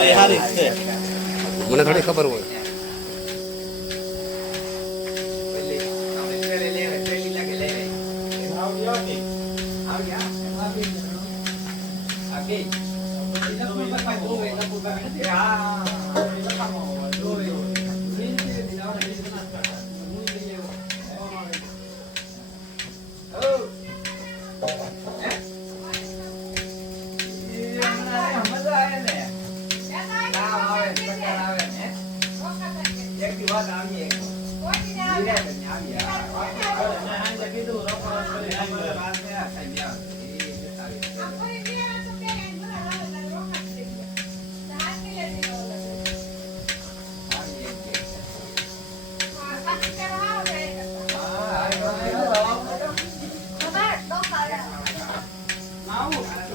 મને થોડી ખબર હોય.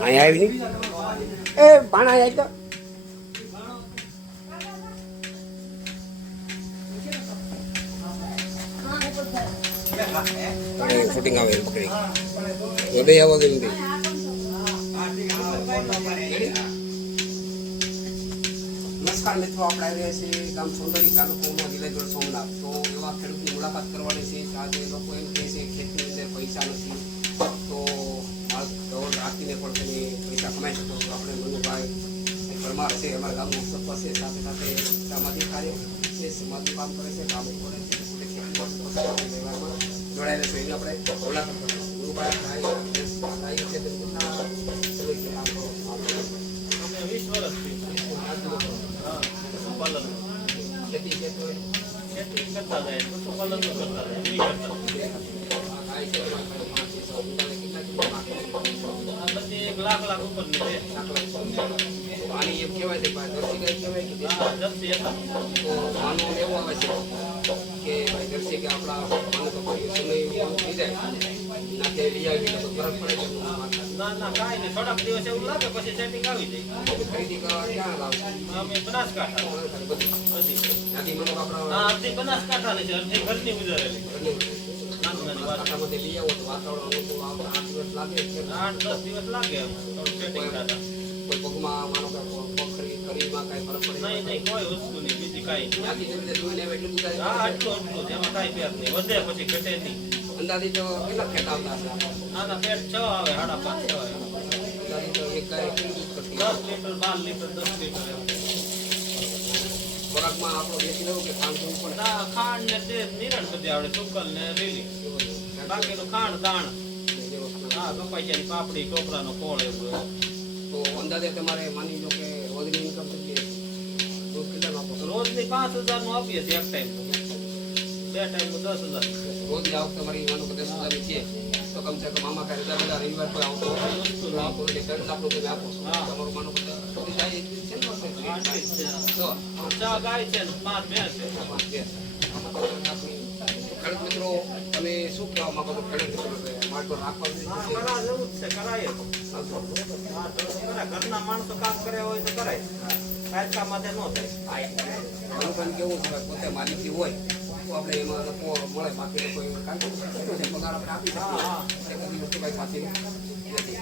અહીંયા આવી નહીં એ ભાણા આવી તો શૂટિંગ આવે પકડી ઓડે આવો કે નથી. નમસ્કાર મિત્રો, આપણે આવી રહ્યા છીએ ગામ સોંદરી તાલુકામાં વિલેજોડ સોમનાથ. તો એવા ખેડૂતની મુલાકાત કરવાની છે. આજે લોકો એમ કહે છે ખેતીની અંદર પૈસા નથી, તો દોડ રાખીને પણ તમે પૈસા કમાઈ શકો છો. આપણે મનુભાઈ પરમાર છે, અમારા ગામનો સરપંચ છે, સાથે સાથે સામાજિક કાર્ય છે, સમાજનું કામ કરે છે, કામ કરે છે, જોડાયેલા છે. એને આપણે મુલાકાત કરીશું. મનુભાઈ છે તે કેટલા 20 વર્ષથી ખેતી કરતા જાય, પશુપાલન કરતા જાય. પછી 1 લાખ ઉપરની છે. આની એમ કહેવાય છે જર્સી ગાય કહેવાય કે જર્સી હતા. તો માનવું એવું આવે છે કે ભાઈ જર્સી કે આપણા માનો તો કોઈ સમય થઈ જાય નાખે લઈ આવી તો ફરક પડે છે? ના કાંઈ નહીં, થોડાક દિવસ એવું લાગે પછી સેટિંગ આવી જાય. ખરીદી કરવા ક્યાં લાવે? અમે બનાસકાંઠા બધી ત્યાંથી મને આપણા અડધી બનાસકાંઠાની છે, અડધી ઘરની ઉજારેલી. વાતાવરણ લઈ આવો તો વાતાવરણ અનુકૂળ આવતા 8 દિવસ લાગે, 8-10 દિવસ લાગે સેટિંગ થતા. કોઈ પગમાં માનો કે પખરી ખરીમાં કાંઈ ફરક પડે? નહીં, કોઈ વસ્તુ નહીં, બીજી કાંઈ ત્યાંથી જે રીતે જોઈને એટલું બધું આટલું એમાં કાંઈ ફેર નહીં, વધે પછી ઘટે નહીં. અંદાજે તો કેટલા ખેત આવતા હશે? આના પેટ 6 આવે, 5.5 આવે. અંદાજે તો એક ગાય કેટલું કરતી? 10 લીટર 12 લીટર 10 લીટર. ખોરાકમાં આપણો બેસી રહ્યું કે ખાંડ જોવું પડે? ના, ખાંડ ને તેલ નિરણ બધી આવડે, સુકલ ને લીલી. બાકીનું ખાંડ દાણ, હા, કપાસિયાની પાપડી, ટોપરાનો ખોળ એવું. તો અંદાજે તમારે માની લો કે રોજની ઇન્કમ કેટલી? દૂધ કેટલાનું આપો? રોજની 5000 નું આપીએ છીએ એક ટાઈમ, 2 ટાઈમનું 10000. રોજ આવક તમારી માનો કે 10000 છે તો કમ સે કમ આમાં કાંઈ રજા રવિવાર કોઈ આવતો વસ્તુ આપો એટલે 3 લાખ રૂપિયા આપો. તમારું માનો કે ગાય છે ને? તો 4 ગાય છે, 5 ભેંસ છે. ખેડૂત મિત્રો, તમે શું કહેવા માંગો છો? ખેડૂત મિત્રો માટો રાખવાનું છે, કરાય ઘરના માણસો કામ કર્યા હોય તો કરાય, કાયદા માટે ન થાય. અનુભવ કેવું છે? પોતે માલિકી હોય તો આપણે એમાં નફો મળે, બાકી કોઈ પગાર આપણે આપી શકીએ બધી વસ્તુ કાંઈ પાછી નથી.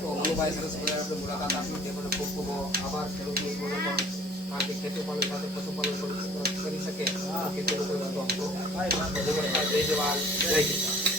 તો મનુભાઈ સરસ આપણે મુલાકાત આપી તે મને ખૂબ ખૂબ આભાર. ખેડૂતની પણ કારણ કે ખેતીપાલન સાથે પશુપાલન પણ કરી શકે, ખેતીનો કોઈ વાંધો આપતો. જય જવાન, જય કિસાન.